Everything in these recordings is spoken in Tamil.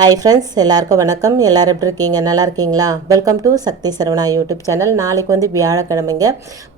ஹாய் ஃப்ரெண்ட்ஸ், எல்லாருக்கும் வணக்கம். எல்லோரும் எப்படி இருக்கீங்க? நல்லா இருக்கீங்களா? Welcome to Sakthi Saravana YouTube channel. நாளைக்கு வந்து வியாழக்கிழமைங்க,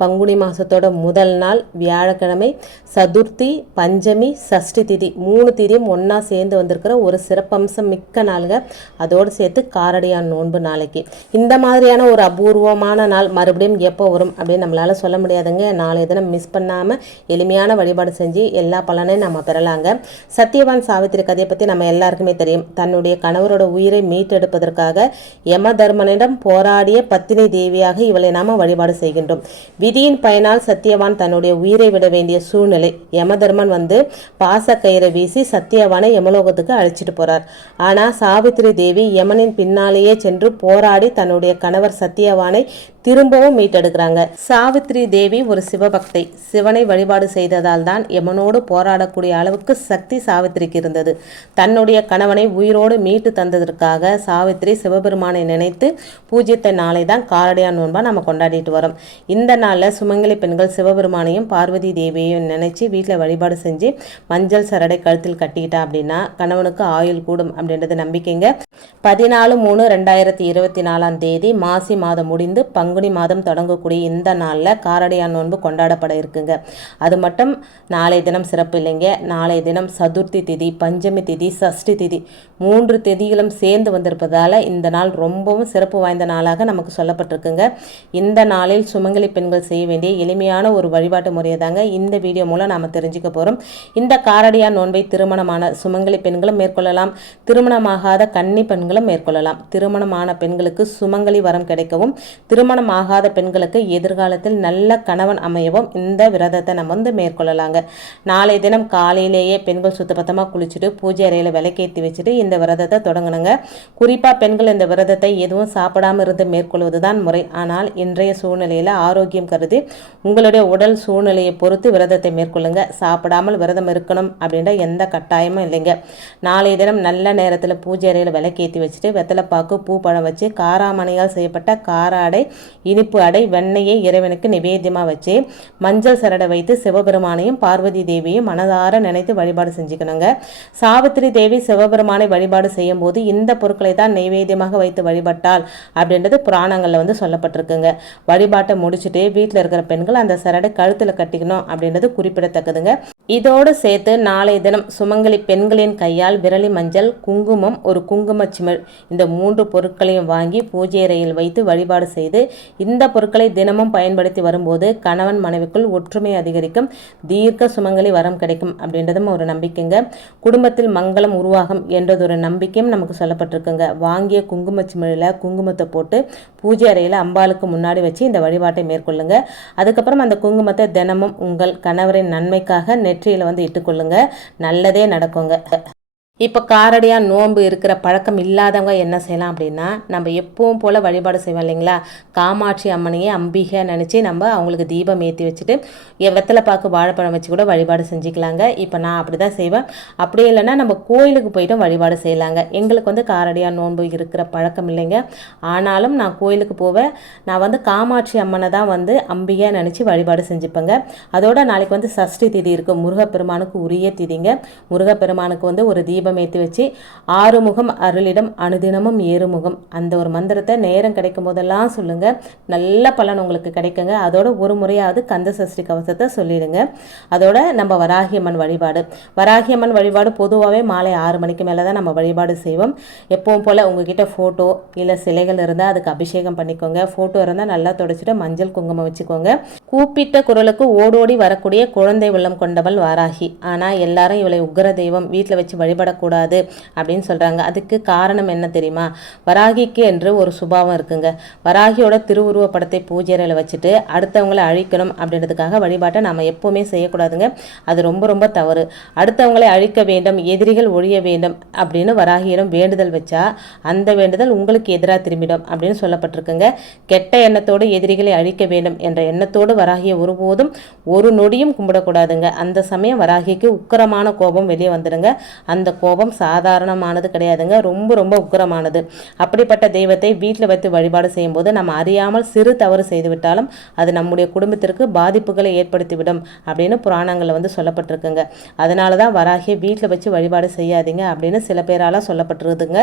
பங்குனி மாதத்தோட முதல் நாள் வியாழக்கிழமை. சதுர்த்தி, பஞ்சமி, சஷ்டி திதி 3 திதியும் ஒன்றா சேர்ந்து வந்திருக்கிற ஒரு சிறப்பம்சம் மிக்க நாளுங்க. அதோடு சேர்த்து காரடியான் நோன்பு நாளைக்கு. இந்த மாதிரியான ஒரு அபூர்வமான நாள் மறுபடியும் எப்போ வரும் அப்படின்னு நம்மளால் சொல்ல முடியாதுங்க. நாளைய தினம் மிஸ் பண்ணாமல் எளிமையான வழிபாடு செஞ்சு எல்லா பலனையும் நம்ம பெறலாங்க. சத்தியவான் சாவித்திரி கதையை பற்றி நம்ம எல்லாருக்குமே தெரியும். தன்னுடைய கணவரோட உயிரை மீட்டெடுப்பதற்காக யம தர்மனிடம் போராடிய பத்தினி தேவியாக இவளை நாம வழிபாடு செய்கின்றோம். விதியின் பயனால் சத்தியவான் தன்னுடைய உயிரை விட வேண்டிய சூழ்நிலை. யம தர்மன் வந்து பாசக்கயிறை வீசி சத்தியவானை யமலோகத்துக்கு அழைச்சிட்டு போறார். ஆனா சாவித்திரி தேவி யமனின் பின்னாலேயே சென்று போராடி தன்னுடைய கணவர் சத்தியவானை திரும்பவும் மீட்டெடுக்கிறாங்க. சாவித்திரி தேவி ஒரு சிவபக்தை. சிவனை வழிபாடு செய்ததால் தான் யமனோடு போராடக்கூடிய அளவுக்கு சக்தி சாவித்திரிக்கு இருந்தது. தன்னுடைய கணவனை உயிரோடு மீட்டு தந்ததற்காக சாவித்திரி சிவபெருமானை நினைத்து பூஜ்யத்தை நாளை தான் காரடியான் நோன்பா நம்ம கொண்டாடிட்டு வரோம். இந்த நாளில் சுமங்கலி பெண்கள் சிவபெருமானையும் பார்வதி தேவியையும் நினைச்சு வீட்டில் வழிபாடு செஞ்சு மஞ்சள் சரடை கழுத்தில் கட்டிக்கிட்டா அப்படின்னா கணவனுக்கு ஆயுள் கூடும் அப்படின்றது நம்பிக்கைங்க. 14/3/2024 மாசி மாதம் முடிந்து பங்குனி மாதம் தொடங்கக்கூடிய இந்த நாளில் காரடியான் நோன்பு கொண்டாடப்பட இருக்குங்க. அது மட்டும் நாளைய தினம் சிறப்பு இல்லைங்க. நாளைய தினம் சதுர்த்தி திதி, பஞ்சமி திதி, சஷ்டி திதி 3 திதிகளும் சேர்ந்து வந்திருப்பதால் இந்த நாள் ரொம்பவும் சிறப்பு வாய்ந்த நாளாக நமக்கு சொல்லப்பட்டிருக்குங்க. இந்த நாளில் சுமங்கலி பெண்கள் செய்ய வேண்டிய எளிமையான ஒரு வழிபாட்டு முறையை தாங்க இந்த வீடியோ மூலம் நாம் தெரிஞ்சுக்க போகிறோம். இந்த காரடியான் நோன்பை திருமணமான சுமங்கலி பெண்களும் மேற்கொள்ளலாம், திருமணமாகாத கன்னி பெண்களும் மேற்கொள்ளலாம். திருமணமான பெண்களுக்கு சுமங்கலி வரம் கிடைக்கவும், திருமணம் ஆகாத பெண்களுக்கு எதிர்காலத்தில் நல்ல கணவன் அமையவும் இந்த விரதத்தை நம்ம வந்து மேற்கொள்ளலாங்க. நாளைய தினம் காலையிலேயே பெண்கள் சுத்தபத்தமாக குளிச்சுட்டு பூஜை அறையில் விளக்கேற்றி வச்சுட்டு இந்த விரதத்தை தொடங்கணுங்க. குறிப்பாக பெண்கள் இந்த விரதத்தை எதுவும் சாப்பிடாமல் இருந்து மேற்கொள்வது தான் முறை. ஆனால் இன்றைய சூழ்நிலையில் ஆரோக்கியம் கருதி உங்களுடைய உடல் சூழ்நிலையை பொறுத்து விரதத்தை மேற்கொள்ளுங்க. சாப்பிடாமல் விரதம் இருக்கணும் அப்படின்ற எந்த கட்டாயமும் இல்லைங்க. நாளைய தினம் நல்ல நேரத்தில் பூஜை அறையில் விளக்கேற்றி வச்சுட்டு வெத்தலைப்பாக்கு பூ பழம் வச்சு காராமணியால் செய்யப்பட்ட கார அடை, இனிப்பு அடை, வெண்ணையை இறைவனுக்கு நிவேத்தியமாக வச்சு மஞ்சள் சரடை வைத்து சிவபெருமானையும் பார்வதி தேவியும் மனதார நினைத்து வழிபாடு செஞ்சுக்கணுங்க. சாவித்திரி தேவி சிவபெருமானை வழிபாடு செய்யும் போது இந்த பொருட்களை தான் நைவேத்தியமாக வைத்து வழிபட்டால் அப்படின்றது புராணங்களில் வந்து சொல்லப்பட்டிருக்குங்க. வழிபாட்டை முடிச்சுட்டு வீட்டில் இருக்கிற பெண்கள் அந்த சரடை கழுத்தில் கட்டிக்கணும் அப்படின்றது குறிப்பிடத்தக்கதுங்க. இதோடு சேர்த்து நாளைய தினம் சுமங்கலி பெண்களின் கையால் விரலி மஞ்சள், குங்குமம், ஒரு குங்கும சிமிழ் இந்த 3 பொருட்களையும் வாங்கி பூஜை அறையில் வைத்து வழிபாடு செய்து இந்த பொருட்களை தினமும் பயன்படுத்தி வரும்போது கணவன் மனைவிக்குள் ஒற்றுமை அதிகரிக்கும், தீர்க்க சுமங்கலி வரம் கிடைக்கும் அப்படின்றதும் ஒரு நம்பிக்கைங்க. குடும்பத்தில் மங்களம் உருவாகும் என்றதொரு நம்பிக்கையும் நமக்கு சொல்லப்பட்டிருக்குங்க. வாங்கிய குங்கும சிமிழில் குங்குமத்தை போட்டு பூஜை அறையில் அம்பாளுக்கு முன்னாடி வச்சு இந்த வழிபாட்டை மேற்கொள்ளுங்க. அதுக்கப்புறம் அந்த குங்குமத்தை தினமும் உங்கள் கணவரின் நன்மைக்காக நெற்றியில் வந்து இட்டுக்கொள்ளுங்க. நல்லதே நடக்குங்க. இப்போ காரடியான் நோன்பு இருக்கிற பழக்கம் இல்லாதவங்க என்ன செய்யலாம் அப்படின்னா, நம்ம எப்பவும் போல் வழிபாடு செய்வோம் இல்லைங்களா? காமாட்சி அம்மனையே அம்பிகை நினச்சி நம்ம அவங்களுக்கு தீபம் ஏற்றி வச்சுட்டு வெத்தலைப்பாக்கு வாழைப்பழம் வச்சு கூட வழிபாடு செஞ்சுக்கலாங்க. இப்போ நான் அப்படி தான் செய்வேன். அப்படி இல்லைன்னா நம்ம கோயிலுக்கு போய்ட்டும் வழிபாடு செய்யலாங்க. எங்களுக்கு வந்து காரடியான் நோன்பு இருக்கிற பழக்கம் இல்லைங்க. ஆனாலும் நான் கோயிலுக்கு போவேன். நான் வந்து காமாட்சி அம்மனை தான் வந்து அம்பிகை நினச்சி வழிபாடு செஞ்சுப்பேங்க. அதோட நாளைக்கு வந்து சஷ்டி திதி இருக்குது. முருகப்பெருமானுக்கு உரிய திதிங்க. முருகப்பெருமானுக்கு வந்து ஒரு தீபம் ஏற்றி வச்சு ஆறுமுகம் அருளிடம் அனுதினமும் ஏறுமுகம் அந்த ஒரு மந்திரத்தை நேரம் கிடைக்கும் போதெல்லாம் சொல்லுங்க. நல்ல பலன் உங்களுக்கு கிடைக்குங்க. அதோட ஒரு முறையாவது கந்த சஷ்டி கவசத்தை சொல்லிடுங்க. அதோட நம்ம வராகியம்மன் வழிபாடு பொதுவாகவே மாலை 6 மணிக்கு மேலே தான் நம்ம வழிபாடு செய்வோம். எப்பவும் போல் உங்ககிட்ட ஃபோட்டோ இல்லை சிலைகள் இருந்தால் அதுக்கு அபிஷேகம் பண்ணிக்கோங்க. ஃபோட்டோ இருந்தால் நல்லா தொடச்சிட்டு மஞ்சள் குங்குமம் வச்சுக்கோங்க. கூப்பிட்ட குரலுக்கு ஓடோடி வரக்கூடிய குழந்தை உள்ளம் கொண்டவள் வாராகி. ஆனால் எல்லாரும் இவளை உக்ர தெய்வம் வீட்டில் வச்சு வழிபட கூடாது அப்படின்னு சொல்றாங்க. அதுக்கு காரணம் என்ன தெரியுமா? வராகிக்கு என்று ஒரு சுபாவம் இருக்குங்க. வராகியோட திருவுருவ படத்தை பூஜை அறையில் வச்சுட்டு அடுத்தவங்களை அழிக்கணும் அப்படின்றதுக்காக வழிபாட்டை நாம எப்பவுமே செய்யக்கூடாதுங்க. அது ரொம்ப ரொம்ப தவறு. அடுத்தவங்களை அழிக்க வேண்டும், எதிரிகள் ஒழிய வேண்டும் அப்படின்னு வராகியிடம் வேண்டுதல் வச்சா அந்த வேண்டுதல் உங்களுக்கு எதிராக திரும்பிடும் அப்படின்னு சொல்லப்பட்டிருக்குங்க. கெட்ட எண்ணத்தோடு எதிரிகளை அழிக்க வேண்டும் என்ற எண்ணத்தோடு வராகியை ஒருபோதும் ஒரு நொடியும் கும்பிடக்கூடாதுங்க. அந்த சமயம் வராகிக்கு உக்கிரமான கோபம் வெளியே வந்துடுங்க. அந்த கோபம் சாதாரணமானது கிடையாதுங்க, ரொம்ப ரொம்ப உக்கிரமானது. அப்படிப்பட்ட தெய்வத்தை வீட்டில் வைத்து வழிபாடு செய்யும்போது நம்ம அறியாமல் சிறு தவறு செய்துவிட்டாலும் அது நம்முடைய குடும்பத்திற்கு பாதிப்புகளை ஏற்படுத்திவிடும் அப்படின்னு புராணங்களில் வந்து சொல்லப்பட்டிருக்குங்க. அதனால தான் வராகியை வீட்டில் வச்சு வழிபாடு செய்யாதீங்க அப்படின்னு சில பேரால் சொல்லப்பட்டிருக்குதுங்க.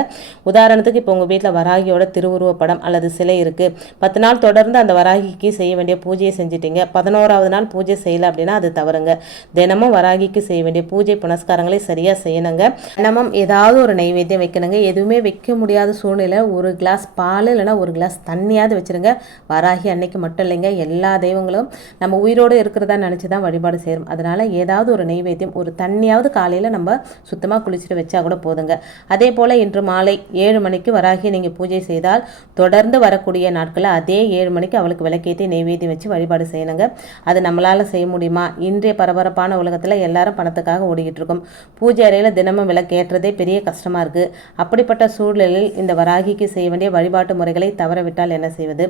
உதாரணத்துக்கு இப்போ உங்கள் வீட்டில் வராகியோட திருவுருவப்படம் அல்லது சிலை இருக்குது, 10 நாள் தொடர்ந்து அந்த வராகிக்கு செய்ய வேண்டிய பூஜையை செஞ்சிட்டீங்க, 11வது நாள் பூஜை செய்யலை அப்படின்னா அது தவறுங்க. தினமும் வராகிக்கு செய்ய வேண்டிய பூஜை புனஸ்காரங்களை சரியாக செய்யணுங்க. தினமும் ஏதாவது ஒரு நைவேத்தியம் வைக்கணுங்க. எதுவுமே வைக்க முடியாத சூழ்நிலை ஒரு கிளாஸ் பால் இல்லைனா ஒரு கிளாஸ் தண்ணியாவது வச்சுருங்க. வராகி அன்னைக்கு மட்டும் இல்லைங்க, எல்லா தெய்வங்களும் நம்ம உயிரோடு இருக்கிறதா நினச்சி தான் வழிபாடு செய்கிறோம். அதனால் ஏதாவது ஒரு நைவேத்தியம், ஒரு தண்ணியாவது காலையில் நம்ம சுத்தமாக குளிச்சுட்டு வச்சா கூட போதுங்க. அதே போல் இன்று மாலை 7 மணிக்கு வராகி நீங்கள் பூஜை செய்தால் தொடர்ந்து வரக்கூடிய நாட்களில் அதே 7 மணிக்கு அவளுக்கு விளக்கேற்றி நைவேத்தியம் வச்சு வழிபாடு செய்யணுங்க. அது நம்மளால் செய்ய முடியுமா? இன்றைய பரபரப்பான உலகத்தில் எல்லாரும் பணத்துக்காக ஓடிக்கிட்டு இருக்கோம். பூஜை அறையில் தினமும் விளக்கேற்றதே பெரிய கஷ்டமாக இருக்குது. அப்படிப்பட்ட சூழ்நிலையில் இந்த வராகிக்கு செய்ய வேண்டிய வழிபாட்டு முறைகளை தவறவிட்டால் என்ன செய்வது?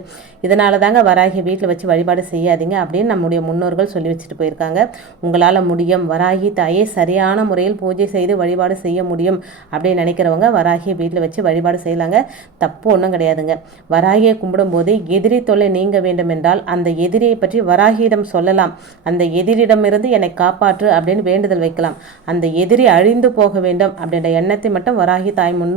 இதனால தாங்க வராகி வீட்டில் வச்சு வழிபாடு செய்யாதீங்க அப்படின்னு நம்முடைய முன்னோர்கள் சொல்லி வச்சுட்டு போயிருக்காங்க. உங்களால் முடியும், வராகி தாயே சரியான முறையில் பூஜை செய்து வழிபாடு செய்ய முடியும் அப்படின்னு நினைக்கிறவங்க வராகியை வீட்டில் வச்சு வழிபாடு செய்யலாங்க. தப்பு ஒன்றும் கிடையாதுங்க. வராகியை கும்பிடும்போது எதிரி தொல்லை நீங்க வேண்டும் என்றால் அந்த எதிரியை பற்றி வராகியிடம் சொல்லலாம். அந்த எதிரிடமிருந்து என்னை காப்பாற்று அப்படின்னு வேண்டுதல் வைக்கலாம். அந்த எதிரி அழிந்து போக வேண்டும் அப்படின்ற எண்ணத்தை மட்டும் வராகி தாய் முன்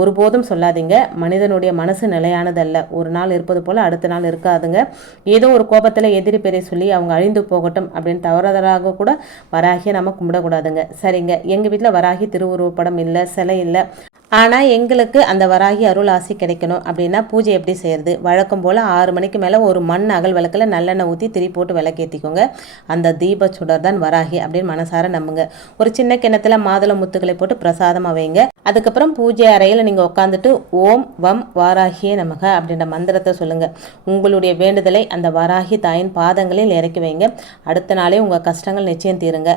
ஒருபோதும் சொல்லாதீங்க. மனிதனுடைய மனசு நிலையானதல்ல. ஒரு நாள் இருப்பது போல அடுத்த நாள் இருக்காதுங்க. ஏதோ ஒரு கோபத்தில் எதிரி பேரை சொல்லி அவங்க அழிந்து போகட்டும் அப்படின்னு தவறுதலாக கூட வராகியை நம்ம கும்பிடக்கூடாதுங்க. சரிங்க, எங்கள் வீட்டில் வராகி திருவுருவப்படம் இல்லை, சிலை இல்லை, ஆனால் எங்களுக்கு அந்த வராகி அருள் ஆசி கிடைக்கணும் அப்படின்னா பூஜை எப்படி செய்கிறது? வழக்கம் போல் 6 மணிக்கு மேலே ஒரு மண் அகல் விளக்கில் நல்லெண்ணெய் ஊற்றி திரி போட்டு விளக்கேற்றிக்கோங்க. அந்த தீப சுடர் தான் வராகி அப்படின்னு மனசார நம்புங்க. ஒரு சின்ன கிணத்துல மாதுளை முத்துக்களை போட்டு பிரசாதமாக வைங்க. அதுக்கப்புறம் பூஜை அறையில் நீங்கள் உட்காந்துட்டு ஓம் வம் வாராகியே நமக அப்படின்ற மந்திரத்தை சொல்லுங்கள். உங்களுடைய வேண்டுதலை அந்த வராகி தாயின் பாதங்களில் இறக்கி வைங்க. அடுத்த நாளே உங்கள் கஷ்டங்கள் நிச்சயம் தீருங்க.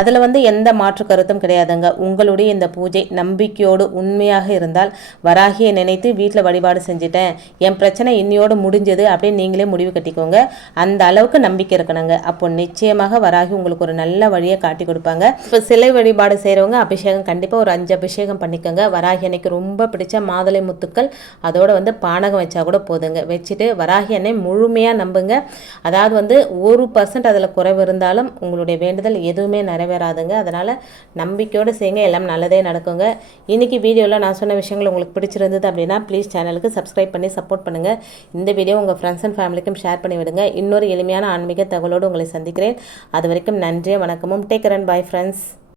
அதில் வந்து எந்த மாற்று கருத்தும் கிடையாதுங்க. உங்களுடைய இந்த பூஜை நம்பிக்கையோடு உண்மையாக இருந்தால் வராகியை நினைத்து வீட்டில் வழிபாடு செஞ்சுட்டேன், என் பிரச்சனை இன்னையோடு முடிஞ்சது அப்படின்னு நீங்களே முடிவு கட்டிக்கோங்க. அந்த அளவுக்கு நம்பிக்கை இருக்கணுங்க. அப்போ நிச்சயமாக வராகி உங்களுக்கு ஒரு நல்ல வழியை காட்டி கொடுப்பாங்க. இப்போ சிலை வழிபாடு செய்கிறவங்க அபிஷேகம் கண்டிப்பாக ஒரு 5 அபிஷேகம் பண்ணிக்கோங்க. வராகி அன்னைக்கு ரொம்ப பிடிச்ச மாதுளை முத்துக்கள் அதோட வந்து பானகம் வச்சா கூட போதுங்க. வச்சுட்டு வராகி அன்னை முழுமையாக நம்புங்க. அதாவது வந்து 1% அதில் குறைவு இருந்தாலும் உங்களுடைய வேண்டுதல் எதுவுமே நிறைவேறாதுங்க. அதனால் நம்பிக்கையோடு செய்யுங்க, எல்லாம் நல்லதே நடக்குங்க. இன்னைக்கு வீடியோவில் நான் சொன்ன விஷயங்கள் உங்களுக்கு பிடிச்சிருந்தது அப்படின்னா ப்ளீஸ் சேனலுக்கு சப்ஸ்கிரைப் பண்ணி சப்போர்ட் பண்ணுங்கள். இந்த வீடியோ உங்கள் ஃப்ரெண்ட்ஸ் அண்ட் ஃபேமிலிக்கும் ஷேர் பண்ணி விடுங்க. இன்னொரு எளிமையான ஆன்மீக தகவலோடு உங்களை சந்திக்கிறேன். அது வரைக்கும் நன்றி, வணக்கமும். Take care and bye friends.